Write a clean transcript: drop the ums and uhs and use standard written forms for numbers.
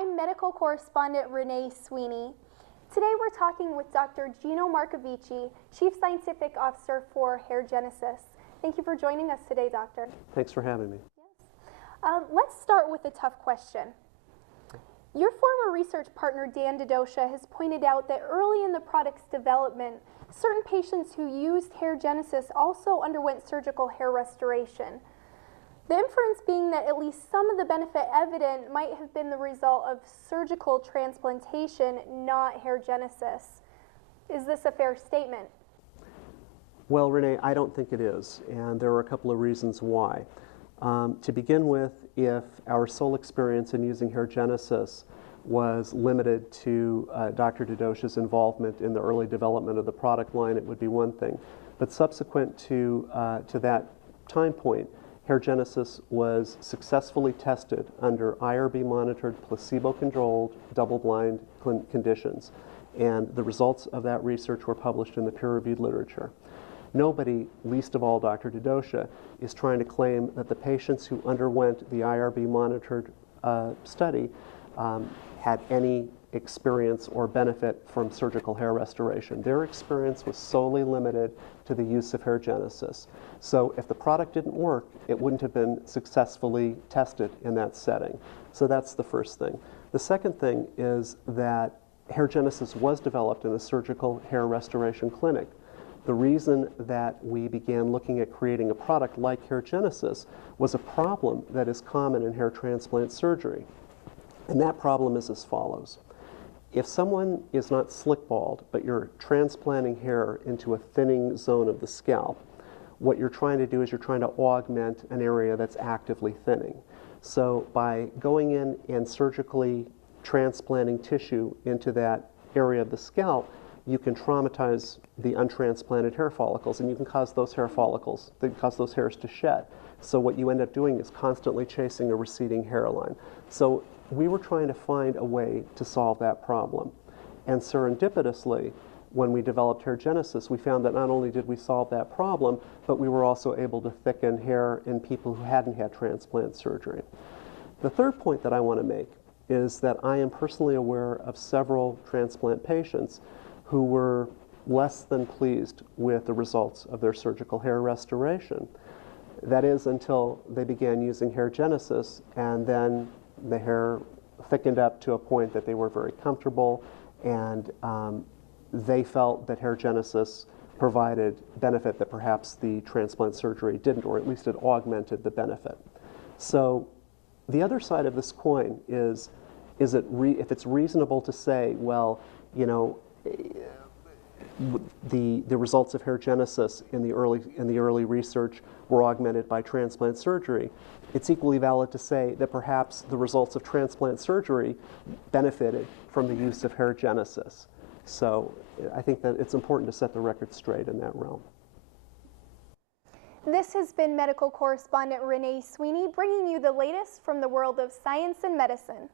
I'm medical correspondent Renee Sweeney. Today we're talking with Dr. Gino Marcovici, Chief Scientific Officer for Hairgensis. Thank you for joining us today, Doctor. Thanks for having me. Yes. Let's start with a tough question. Your former research partner, Dan Dodosha, has pointed out that early in the product's development, certain patients who used Hairgensis also underwent surgical hair restoration. The inference being that at least some of the benefit evident might have been the result of surgical transplantation, not Hairgensis. Is this a fair statement? Well, Renee, I don't think it is, and there are a couple of reasons why. To begin with, if our sole experience in using Hairgensis was limited to Dr. Dodosha's involvement in the early development of the product line, it would be one thing. But subsequent to that time point, Hairgensis was successfully tested under IRB-monitored, placebo-controlled, double-blind conditions, and the results of that research were published in the peer-reviewed literature. Nobody, least of all Dr. Dodosha, is trying to claim that the patients who underwent the IRB-monitored study had any experience or benefit from surgical hair restoration. Their experience was solely limited to the use of Hairgensis. So if the product didn't work, it wouldn't have been successfully tested in that setting. So that's the first thing. The second thing is that Hairgensis was developed in a surgical hair restoration clinic. The reason that we began looking at creating a product like Hairgensis was a problem that is common in hair transplant surgery. And that problem is as follows. If someone is not slick bald, but you're transplanting hair into a thinning zone of the scalp, what you're trying to do is you're trying to augment an area that's actively thinning. So by going in and surgically transplanting tissue into that area of the scalp, you can traumatize the untransplanted hair follicles, and you can cause those hair follicles, cause those hairs to shed. So what you end up doing is constantly chasing a receding hairline. So we were trying to find a way to solve that problem. And serendipitously, when we developed Hairgensis, we found that not only did we solve that problem, but we were also able to thicken hair in people who hadn't had transplant surgery. The third point that I want to make is that I am personally aware of several transplant patients who were less than pleased with the results of their surgical hair restoration. That is, until they began using Hairgensis, and then the hair thickened up to a point that they were very comfortable, and they felt that Hairgensis provided benefit that perhaps the transplant surgery didn't, or at least it augmented the benefit. So the other side of this coin is if it's reasonable to say, well, you know, the results of Hairgensis in the early research were augmented by transplant surgery, it's equally valid to say that perhaps the results of transplant surgery benefited from the use of Hairgensis. So I think that it's important to set the record straight in that realm. This has been medical correspondent Renee Sweeney bringing you the latest from the world of science and medicine.